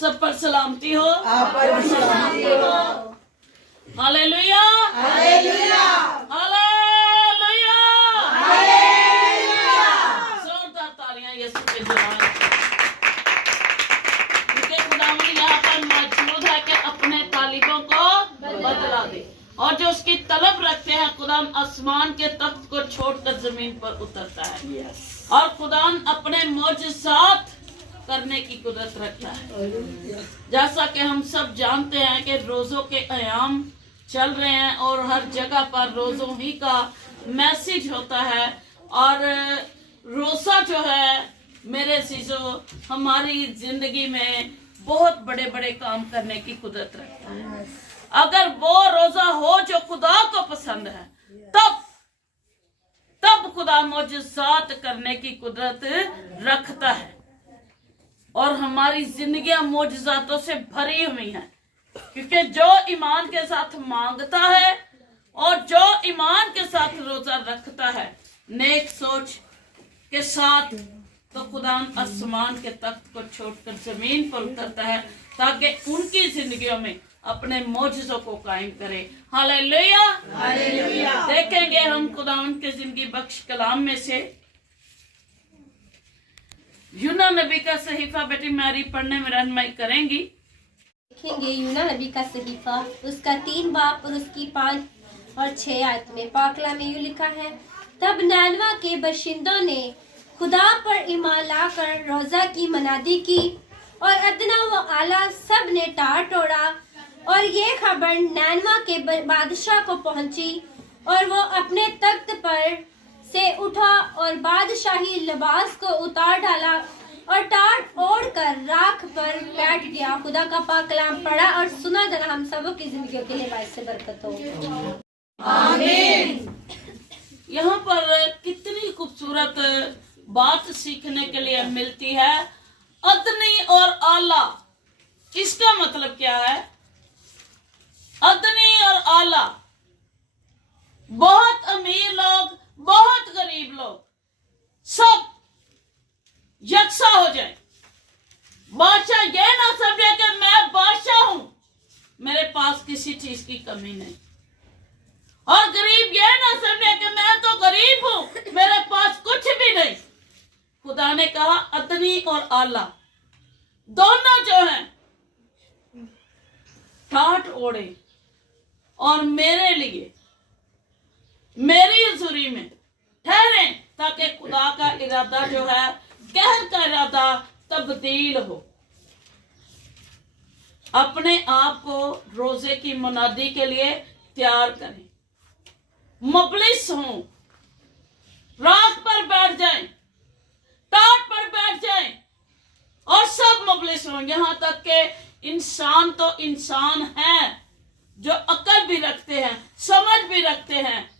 सब पर सलामती हो, आप पर भी सलामती हो। Hallelujah, hallelujah, hallelujah, hallelujah. जोरदार तालियां यीशु के जलाल। क्योंकि खुदावंद यहाँ पर मौजूद है कि अपने तालिबों को बदला दे, और जो उसकी तलब रखते हैं खुदाम आसमान के तख्त को छोड़कर जमीन पर उतरता है। और खुदाम अपने मौजज़ात करने की कुदरत रखता है। जैसा कि हम सब जानते हैं कि रोजों के अयाम चल रहे हैं और हर जगह पर रोजों ही का मैसेज होता है। और रोजा जो है मेरे अज़ीज़ों हमारी जिंदगी में बहुत बड़े बड़े काम करने की कुदरत रखता है। अगर वो रोजा हो जो खुदा को पसंद है, तब खुदा मौजज़ात करने की कुदरत रखता है। और हमारी जिंदगियां मौजज़ातों से भरी हुई हैं, क्योंकि जो ईमान के साथ मांगता है और जो ईमान के साथ रोजा रखता है नेक सोच के साथ, तो खुदा आसमान के तख्त को छोड़कर जमीन पर उतरता है ताकि उनकी जिंदगियों में अपने मौजज़ों को कायम करे। Hallelujah, hallelujah. देखेंगे हम खुदावंद के जिंदगी बख्श कलाम में से यूना नबी का सहीफा बेटी मैरी पढ़ने में रहनुमाई करेंगी। देखेंगे यूना नबी का सहीफा, उसका 3 बाब और उसकी 5 और 6 आयत में। पाकला में यूं लिखा है, तब नैनवा के बशिंदों ने खुदा पर ईमान लाकर रोजा की मनादी की और अदना व आला सब ने टार तोड़ा। और ये खबर नैनवा के बादशाह को पहुंची और वो अपने तख्त पर से उठा और बादशाही लिबास को उतार डाला और टाट ओढ़ कर राख पर बैठ गया। खुदा का पाक कलाम पढ़ा और सुना जाना हम सबों की जिंदगियों के लिए बाइस से बरकत हो। आमीन। यहाँ पर कितनी खूबसूरत बात सीखने के लिए मिलती है। अदनी और आला, इसका मतलब क्या है? अदनी और आला, बहुत अमीर लोग, बहुत गरीब लोग, सब यकसा हो जाए। बादशाह ये ना समझे कि मैं बादशाह हूं, मेरे पास किसी चीज की कमी नहीं, और गरीब ये ना समझे कि मैं तो गरीब हूं, मेरे पास कुछ भी नहीं। खुदा ने कहा अदनी और आला दोनों जो हैं ठाट ओढ़े और मेरे लिए मेरी हजूरी में ठहरे, ताकि खुदा का इरादा जो है, कहर का इरादा तब्दील हो। अपने आप को रोजे की मुनादी के लिए तैयार करें। मुबलिस हों, राख पर बैठ जाएं, टाट पर बैठ जाएं और सब मुबलिस हों। यहां तक के इंसान तो इंसान है जो अक्ल भी रखते हैं, समझ भी रखते हैं,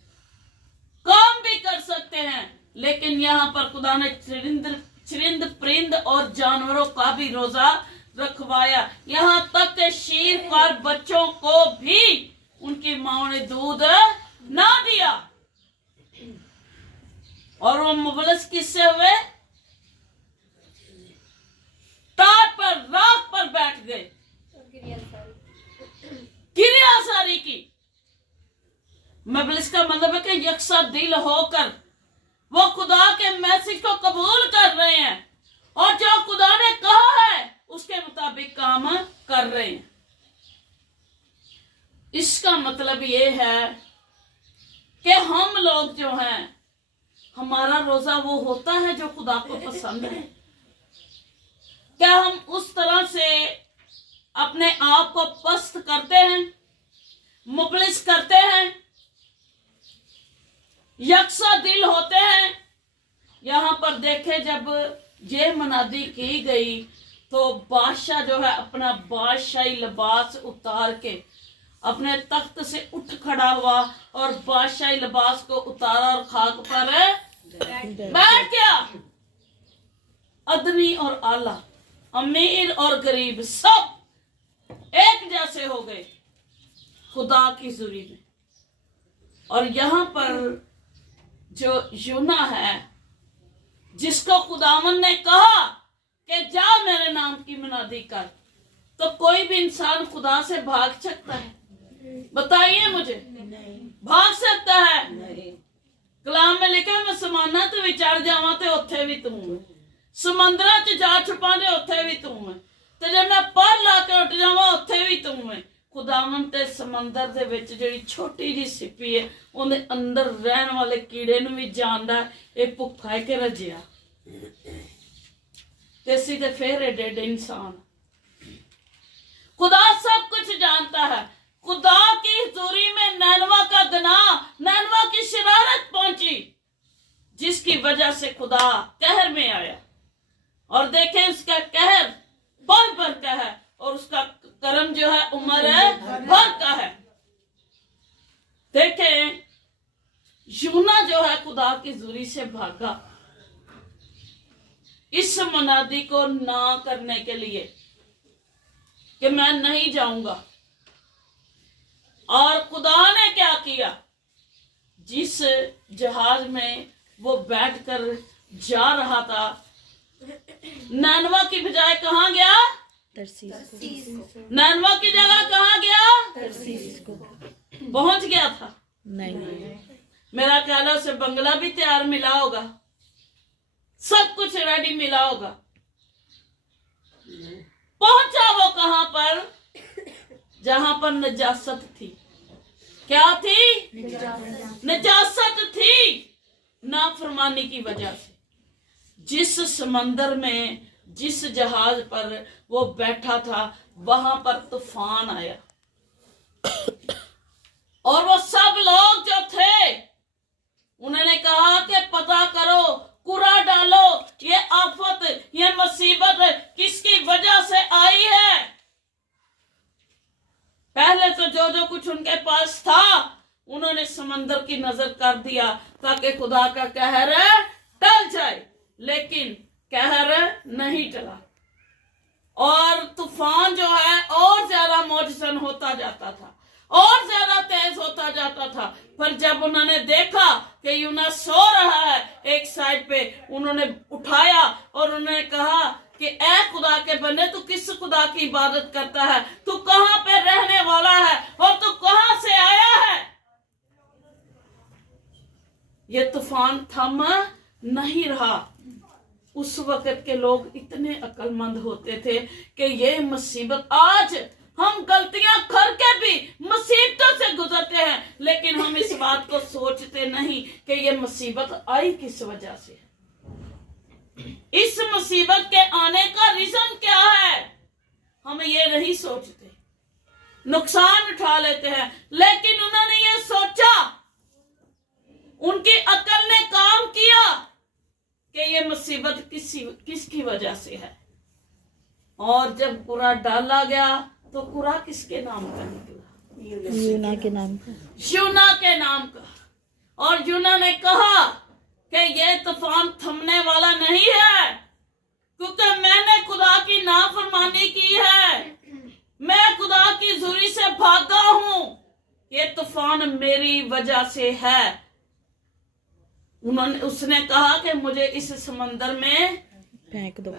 काम भी कर सकते हैं, लेकिन यहाँ पर खुदा ने चरिंद परिंद और जानवरों का भी रोजा रखवाया। यहाँ तक के शीरख्वार बच्चों को भी उनकी माँ ने दूध ना दिया, और वो मुबलस किससे हुए? टाट पर, राख पर बैठ गए, किरियासारी की। मुबलस का मतलब है कि यकसा दिल होकर वो खुदा के मैसेज को कबूल कर रहे हैं और जो खुदा ने कहा है उसके मुताबिक काम कर रहे हैं। इसका मतलब ये है कि हम लोग जो हैं, हमारा रोजा वो होता है जो खुदा को पसंद है। क्या हम उस तरह से अपने आप को पस्त करते हैं, मुबलिस करते हैं, यकसा दिल होते हैं? यहाँ पर देखे, जब ये मनादी की गई तो बादशाह जो है अपना बादशाही लिबास उतार के अपने तख्त से उठ खड़ा हुआ और बादशाही लिबास को उतारा और खाक पर बैठ गया। अदनी और आला, अमीर और गरीब सब एक जैसे हो गए खुदा की जुरी में। और यहाँ पर जो यूना है, जिसको खुदावन ने कहा कि जा मेरे नाम की मुनादी कर, तो कोई भी इंसान खुदा से भाग सकता है? बताइए मुझे, भाग सकता है? कलाम में लिखा है, मैं समाना ते विचर जावां ते उत्थे भी तू है, समंदरा च जा छुपा ते उत्थे भी तू है, ते जे मैं पर ला के उठ जावां उत्थे भी तू है। खुदावन ते समंदर दे विच जिहड़ी छोटी जी सिप्पी है, ਉਹਦੇ अंदर रहन वाले कीड़े ਨੂੰ भी जानदा है, ਇਹ ਭੁੱਖਾ है कि रजिया, ते असीं ते फिर एडे एडे इंसान। खुदा सब कुछ जानता है। खुदा की हुजूरी में नैनवा का गुनाह, नैनवा की शरारत पहुंची, जिसकी वजह से खुदा कहर में आया। और देखें, उसका कहर पल भर का है और उसका कर्म जो है उम्र भर का है। देखें, यूना जो है खुदा की हुजूरी से भागा इस मुनादी को ना करने के लिए कि मैं नहीं जाऊंगा। और खुदा ने क्या किया? जिस जहाज में वो बैठकर जा रहा था, नैनवा की बजाय कहाँ गया? नैनवा की जगह कहाँ गया? पहुंच गया था। नहीं, मेरा ख्याल है उसे बंगला भी तैयार मिला होगा, सब कुछ रेडी मिला होगा। पहुंचा वो कहां पर? जहां पर नजासत थी। क्या थी? नजासत थी, नाफरमानी की वजह से। जिस समंदर में, जिस जहाज पर वो बैठा था, वहां पर तूफान आया और वो सब लोग जो थे उन्होंने कहा कि पता करो, कुरा डालो, ये आफत, ये मुसीबत किसकी वजह से आई है। पहले तो जो जो कुछ उनके पास था उन्होंने समंदर की नजर कर दिया ताकि खुदा का कहर टल जाए, लेकिन कहर नहीं टला और तूफान जो है और ज्यादा मौजसन होता जाता था, और ज्यादा तेज होता जाता था। पर जब उन्होंने देखा कि यूना सो रहा है एक साइड पे, उन्होंने उठाया और उन्होंने कहा कि ऐ खुदा के बंदे, तू किस खुदा की इबादत करता है? तू कहां पे रहने वाला है और तू कहां से आया है? ये तूफान थम नहीं रहा। उस वक्त के लोग इतने अक्लमंद होते थे कि ये मुसीबत, आज हम गलतियां करके भी मुसीबतों से गुजरते हैं, लेकिन हम इस बात को सोचते नहीं कि ये मुसीबत आई किस वजह से। इस मुसीबत के आने का रीजन क्या है, हम ये नहीं सोचते, नुकसान उठा लेते हैं। लेकिन उन्होंने ये सोचा, उनकी अकल ने काम किया कि ये मुसीबत किसकी वजह से है। और जब कुरा डाला गया तो कुरा किसके नाम का निकला? यूना के नाम का। यूना के नाम का। और यूना ने कहा कि ये तूफान थमने वाला नहीं है, क्योंकि मैंने खुदा की नाफरमानी की है, मैं खुदा की हुजूरी से भागा हूं, ये तूफान मेरी वजह से है। उसने कहा कि मुझे इस समंदर में फेंक दो।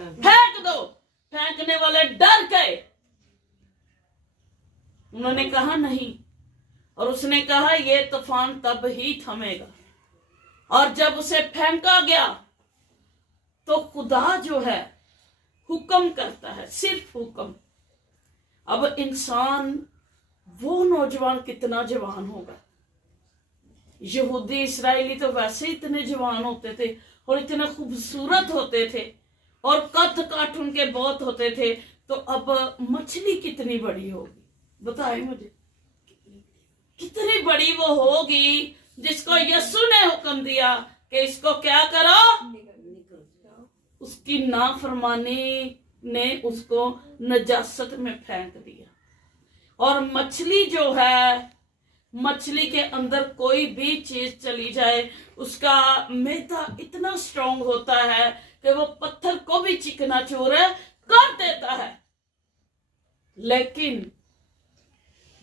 फेंकने वाले डर गए। उन्होंने कहा नहीं, और उसने कहा ये तूफान तब ही थमेगा। और जब उसे फेंका गया तो खुदा जो है हुक्म करता है, सिर्फ हुक्म। अब इंसान, वो नौजवान कितना जवान होगा। यहूदी इस्राएली तो वैसे इतने जवान होते थे और इतने खूबसूरत होते थे और कद काठ उनके बहुत होते थे, तो अब मछली कितनी बड़ी होगी? बताए मुझे, कितनी बड़ी वो होगी जिसको यीशु ने हुक्म दिया कि इसको क्या करो? उसकी नाफरमानी ने उसको नजासत में फेंक दिया। और मछली जो है, मछली के अंदर कोई भी चीज चली जाए, उसका मैदा इतना स्ट्रांग होता है कि वो पत्थर को भी चिकनाचूर कर देता है। लेकिन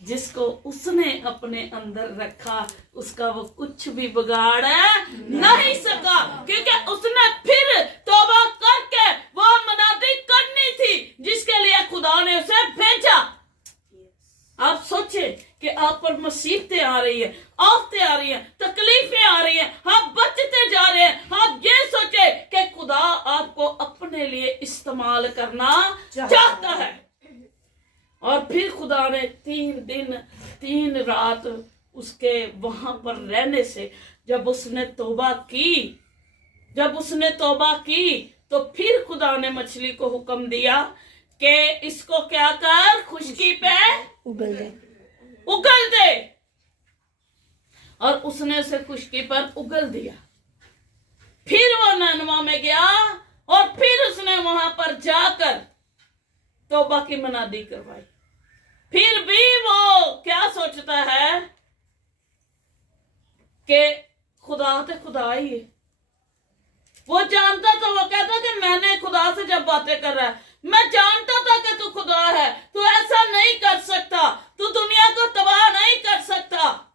जिसको उसने अपने अंदर रखा, उसका वो कुछ भी बिगाड़ नहीं सका, क्योंकि उसने फिर तौबा करके वो मुनादी करनी थी जिसके लिए खुदा ने उसे भेजा। आप सोचें कि आप पर मुसीबतें आ रही है, आफतें आ रही हैं, तकलीफें आ रही हैं, आप बचते जा रहे हैं। आप ये सोचें कि खुदा आपको अपने लिए इस्तेमाल करना चाहता है। और फिर खुदा ने 3 दिन 3 रात उसके वहां पर रहने से जब उसने तौबा की तो फिर खुदा ने मछली को हुक्म दिया कि इसको क्या कर, खुशकी पे उगल दे। और उसने उसे खुशकी पर उगल दिया। फिर वो नैनवा में गया और फिर उसने वहां पर जाकर तौबा की मनादी करवाई। फिर भी वो क्या सोचता है कि खुदा तो खुदा ही है। वो जानता था, वो कहता कि मैंने खुदा से जब बातें कर रहा है, मैं जानता था कि तू खुदा है, तू ऐसा नहीं कर सकता, तू दुनिया को तबाह नहीं कर सकता।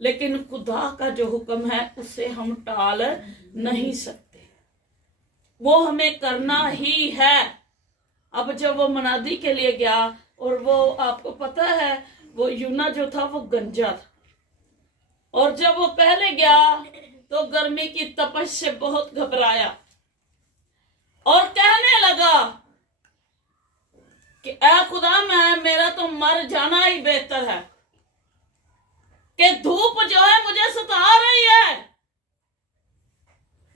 लेकिन खुदा का जो हुक्म है उसे हम टाल नहीं सकते, वो हमें करना ही है। अब जब वो मनादी के लिए गया, और वो आपको पता है वो यूना जो था वो गंजा था, और जब वो पहले गया तो गर्मी की तपश से बहुत घबराया और कहने लगा कि ऐ खुदा, मेरा तो मर जाना ही बेहतर है, कि धूप जो है मुझे सता रही है,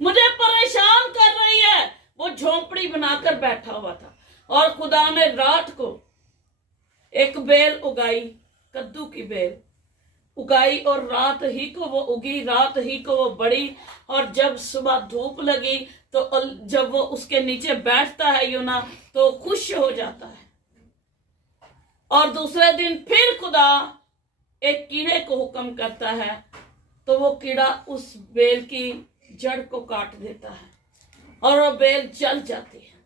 मुझे परेशान कर रही है। वो झोंपड़ी बनाकर बैठा हुआ था और खुदा ने रात को एक बेल उगाई, कद्दू की बेल उगाई, और रात ही को वो उगी, रात ही को वो बड़ी। और जब सुबह धूप लगी तो जब वो उसके नीचे बैठता है यूना तो खुश हो जाता है। और दूसरे दिन फिर खुदा एक कीड़े को हुक्म करता है, तो वो कीड़ा उस बेल की जड़ को काट देता है और वो बेल जल जाती है।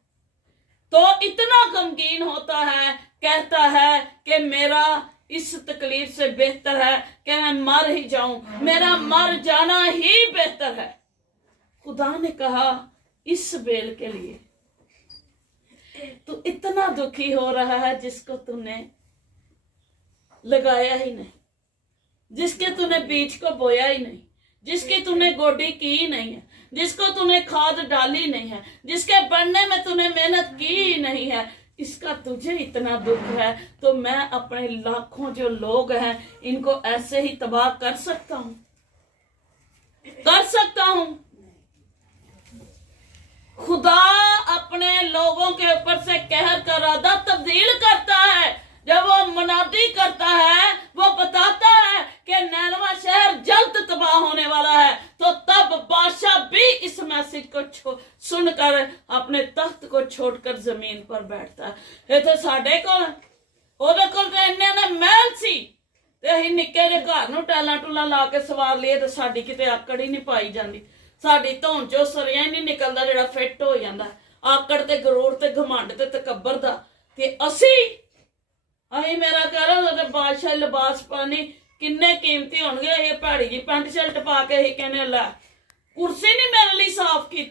तो इतना गमगीन होता है, कहता है कि मेरा इस तकलीफ से बेहतर है कि मैं मर ही जाऊं, मेरा मर जाना ही बेहतर है। खुदा ने कहा इस बेल के लिए तू इतना दुखी हो रहा है जिसको तूने लगाया ही नहीं, जिसके तूने बीज को बोया ही नहीं, जिसकी तूने गोडी की ही नहीं है, जिसको तूने खाद डाली नहीं है, जिसके बढ़ने में तूने मेहनत की ही नहीं है, इसका तुझे इतना दुख है। तो मैं अपने लाखों जो लोग हैं इनको ऐसे ही तबाह कर सकता हूं, खुदा अपने लोगों के ऊपर से कहर का इरादा तब्दील करता है। जब वो मुनादी करता है, वो बताता है कि नैनवा शहर जल्द तबाह होने वाला है, तो तब बादशाह भी इस मैसेज को सुनकर अपने तख्त को छोड़कर जमीन पर बैठता है। ये तो साडे कोल ओदे कोल ते इन्ने ने महल सी ते असीं निक्के जे घर नूं टाइलां टूलां ला के सवार लईए ते साडी किते आकड़ ही नहीं पाई जांदी, साडी धौन चों सरिया ही नहीं निकलदा जिहड़ा फिट हो जांदा। आकड़ ते गरूर ते घमंड ते तकब्बर दा ते असीं मेरा कह रहा तो बादशाह लिबास पानी किन्ने कीमती होणगे। ये भैड़ी जी पैंट शर्ट पा के ही कहने ला कुर्सी नहीं मेरे लिए साफ की,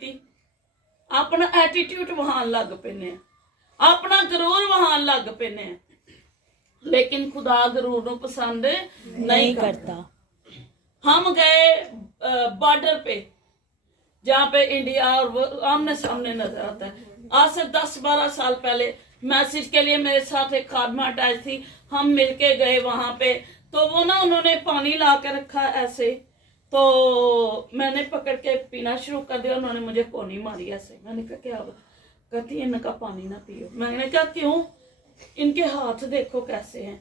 अपना एटीट्यूड वहां लग पैने, अपना गरूर वहां लग पैने। लेकिन खुदा गरूर नूं पसंद नहीं करता। हम गए बॉर्डर पे जहाँ पे इंडिया और वो आमने सामने नजर आता है। आज से 10-12 साल पहले मैसेज के लिए मेरे साथ एक खादमा अटैच थी, हम मिलके गए वहां पे। तो वो ना उन्होंने पानी ला के रखा ऐसे, तो मैंने पकड़ के पीना शुरू कर दिया। उन्होंने मुझे पोनी मारी ऐसे। मैंने कहा क्या हुआ? कहती है इनका पानी ना पियो। मैंने कहा क्यों? इनके हाथ देखो कैसे हैं,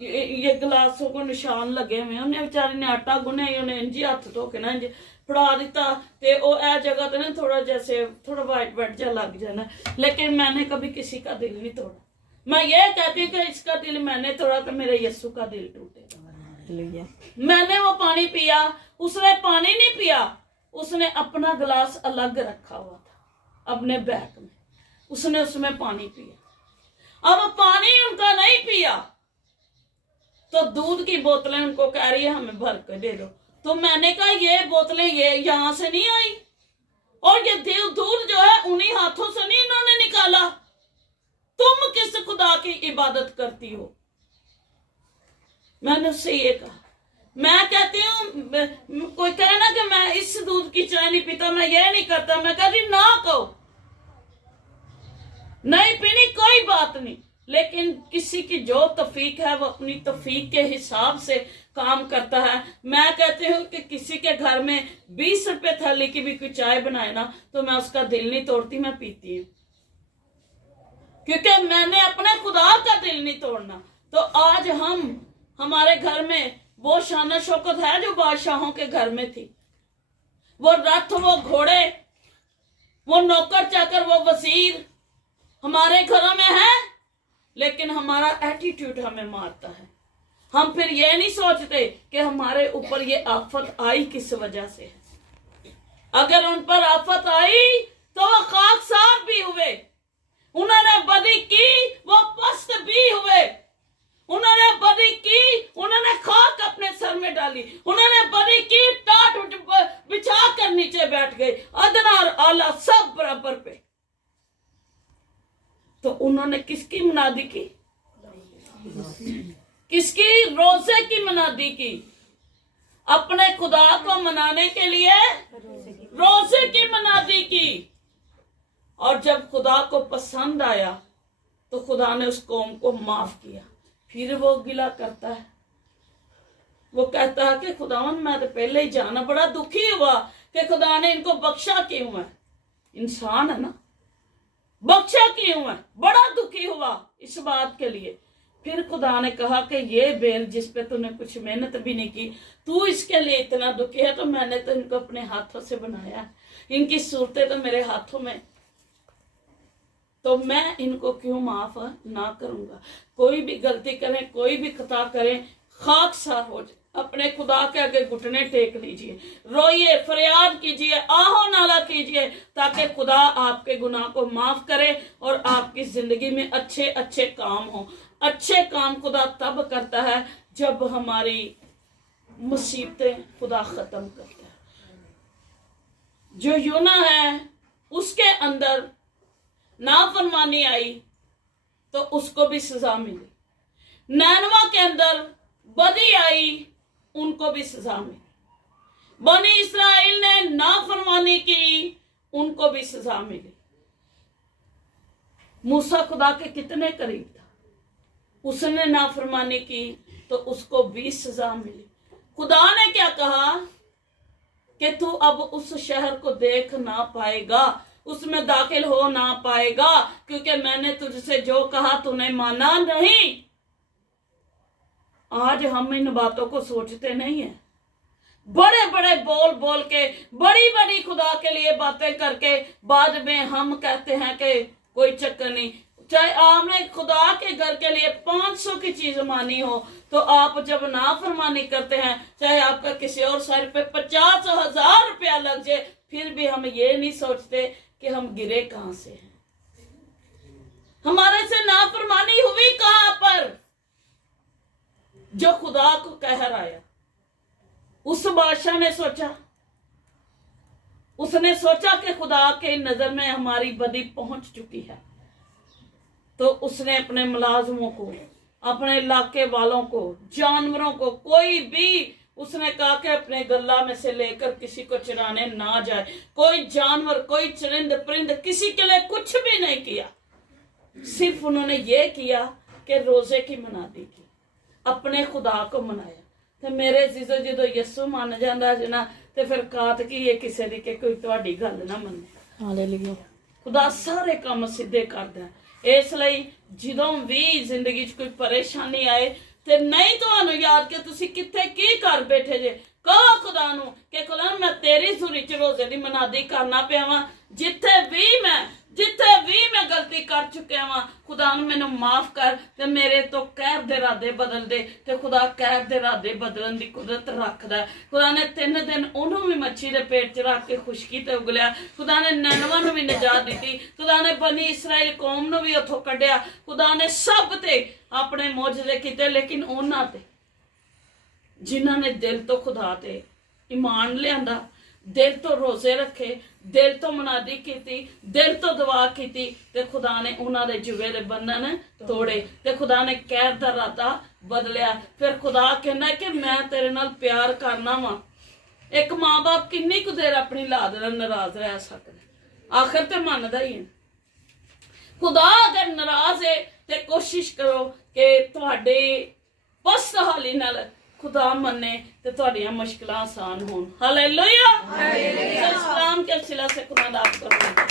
ये गिलासों को निशान लगे हुए हैं। उन्हें बेचारे ने आटा गुने, उन्हें इंजी हाथ धो के ना इंज फड़ा दिता। ते ओ ए जगह तो ना थोड़ा जैसे थोड़ा वाइट वाइट जा लग जाना। लेकिन मैंने कभी किसी का दिल नहीं तोड़ा। मैं ये कहती कि इसका दिल मैंने तोड़ा तो मेरे यीशु का दिल टूटेगा। मैंने वो पानी पिया, उसने पानी नहीं पिया, उसने अपना गिलास अलग रखा हुआ था अपने बैग में, उसने उसमें पानी पिया। अब पानी उनका नहीं पिया तो दूध की बोतलें उनको कह रही है हमें भर के दे दो। तो मैंने कहा ये बोतलें ये यहां से नहीं आई, और ये दूध जो है उन्हीं हाथों से नहीं इन्होंने निकाला। तुम किस खुदा इबादत करती हो? मैंने उससे ये कहा, मैं कहती हूँ कोई कहे ना कि मैं इस दूध की चाय नहीं पीता, मैं ये नहीं करता, मैं कहती ना कहो, नहीं पीनी कोई बात नहीं, लेकिन किसी की जो तफीक है वो अपनी तफीक के हिसाब से काम करता है। मैं कहती हूँ कि किसी के घर में 20 रुपए थाली की भी कोई चाय बनाए ना तो मैं उसका दिल नहीं तोड़ती, मैं पीती हूँ, क्योंकि मैंने अपने खुदा का दिल नहीं तोड़ना। तो आज हमारे घर में वो शान शौकत है जो बादशाहों के घर में थी, वो रथ, वो घोड़े, वो नौकर चाकर, वो वजीर हमारे घरों में है, लेकिन हमारा एटीट्यूड हमें मारता है। हम फिर ये नहीं सोचते कि हमारे ऊपर ये आफत आई किस वजह से है। अगर उन पर आफत आई तो वो खाकसार भी हुए, उन्होंने बदी की, वो पस्त भी हुए, उन्होंने बदी की, उन्होंने खाक अपने सर में डाली, उन्होंने बदी की, टाट बिछा कर नीचे बैठ गए, अदना और आला सब बराबर पे। तो उन्होंने किसकी मुनादी की? किसकी? रोजे की मुनादी की। अपने खुदा को मनाने के लिए रोजे की मुनादी की। और जब खुदा को पसंद आया तो खुदा ने उस कौम को माफ किया। फिर वो गिला करता है, वो कहता है कि खुदावन मैं तो पहले ही जाना, बड़ा दुखी हुआ कि खुदा ने इनको बख्शा क्यों है। इंसान है ना, बख्शा क्यों है, बड़ा दुखी हुआ इस बात के लिए। फिर खुदा ने कहा कि ये बेल जिस पे तूने कुछ मेहनत भी नहीं की, तू इसके लिए इतना दुखी है, तो मैंने तो इनको अपने हाथों से बनाया, इनकी सूरतें तो मेरे हाथों में, तो मैं इनको क्यों माफ ना करूंगा। कोई भी गलती करें, कोई भी खता करें, खाकसार हो जाए, अपने खुदा के आगे घुटने टेक लीजिए, रोइए, फरियाद कीजिए, आहो नाला कीजिए, ताकि खुदा आपके गुनाह को माफ करे और आपकी जिंदगी में अच्छे अच्छे काम हो। अच्छे काम खुदा तब करता है जब हमारी मुसीबतें खुदा खत्म करता है। जो यूना है उसके अंदर नाफरमानी आई तो उसको भी सजा मिली, नैनवा के अंदर बदी आई, उनको भी सजा मिली। बनी इस्राइल ने नाफरमानी की, उनको भी सजा मिली। मूसा खुदा के कितने करीब था, उसने नाफरमानी की तो उसको भी सजा मिली। खुदा ने क्या कहा कि तू अब उस शहर को देख ना पाएगा, उसमें दाखिल हो ना पाएगा, क्योंकि मैंने तुझसे जो कहा तूने माना नहीं। आज हम इन बातों को सोचते नहीं है, बड़े बड़े बोल बोल के, बड़ी बड़ी खुदा के लिए बातें करके बाद में हम कहते हैं कि कोई चक्कर नहीं। चाहे आपने खुदा के घर के लिए 500 की चीज मानी हो, तो आप जब नाफरमानी करते हैं, चाहे आपका किसी और सर पे 50,000 रुपया लग जाए, फिर भी हम ये नहीं सोचते कि हम गिरे कहां से हैं, हमारे से नाफरमानी हुई कहां पर। जो खुदा को कहर आया, उस बादशाह ने सोचा, उसने सोचा कि खुदा के नजर में हमारी बदी पहुंच चुकी है, तो उसने अपने मुलाजमों को, अपने इलाके वालों को, जानवरों को, कोई भी उसने कहा कि अपने गल्ला में से लेकर किसी को चराने ना जाए। कोई जानवर, कोई चरिंद परिंद, किसी के लिए कुछ भी नहीं किया। सिर्फ उन्होंने ये किया कि रोजे की मनादी की, अपने खुदा को मनाया। तो मेरे जीजो जो यसू मान जाता है ना, तो फिर कात की ये किसी दी कि कोई तुहाडी गल ना मन्ने। हालेलुया। खुदा सारे काम सीधे करदा है। इसलिए ਜਦੋਂ भी जिंदगी च कोई परेशानी आए ते नहीं ਤੁਹਾਨੂੰ याद कि तुसी किथे की कर बैठे जे, कहो खुदा नू कि खुदा मैं तेरी सूरी च रोजे दी मनादी करना पिया वां, जिथे भी मैं गलती कर चुकिया वां, खुदा नू मैनू माफ कर ते मेरे तो कहर दे इरादे बदल दे। ते खुदा कहर दे इरादे बदलन दी कुदरत रखदा है। खुदा ने 3 दिन उन्होंने भी मच्छी दे पेट च रख के खुशकी ते उगलिया। खुदा ने नैनवा नू भी निजात दी, खुदा ने बनी इसराइल कौम नू भी उथों कढ़िया। खुदा ने सब ते अपने मौजूदे किते, लेकिन उन्हां ते जिन्हां ने दिल तो खुदा ते ईमान लियांदा, ਦਿਲ ਤੋਂ ਰੋਜ਼ੇ ਰੱਖੇ, ਦਿਲ ਤੋਂ ਮਨਾਦੀ ਕੀਤੀ, ਦਿਲ ਤੋਂ ਦੁਆ ਕੀਤੀ ਤੇ ਖੁਦਾ ਨੇ ਉਹਨਾਂ ਦੇ ਜੁਵੇ ਦੇ ਬੰਧਨ ਤੋੜੇ ਤੇ ਖੁਦਾ ਨੇ ਕਹਿਰ ਦਾ ਰਾਤਾ ਬਦਲਿਆ। ਫਿਰ ਖੁਦਾ ਕਹਿੰਦਾ ਕਿ ਮੈਂ ਤੇਰੇ ਨਾਲ ਪਿਆਰ ਕਰਨਾ ਵਾ। ਇੱਕ ਮਾਂ-ਬਾਪ ਕਿੰਨੀ ਕੁ ਦੇਰ ਆਪਣੀ ਔਲਾਦ ਨਾਲ ਨਾਰਾਜ਼ ਰਹਿ ਸਕਦਾ? ਆਖਰ ਤੇ ਮੰਨਦਾ ਹੀ ਹੈ। ਖੁਦਾ ਅਗਰ ਨਾਰਾਜ਼ ਹੈ ਤੇ ਕੋਸ਼ਿਸ਼ ਕਰੋ ਕਿ ਤੁਹਾਡੇ ਬਸ ਹਾਲੀ ਨਾਲ खुदा मने ते तुहाडियां मुश्किलां आसान होन। हालेलुया। सलाम के सिला से खुदा दा करो।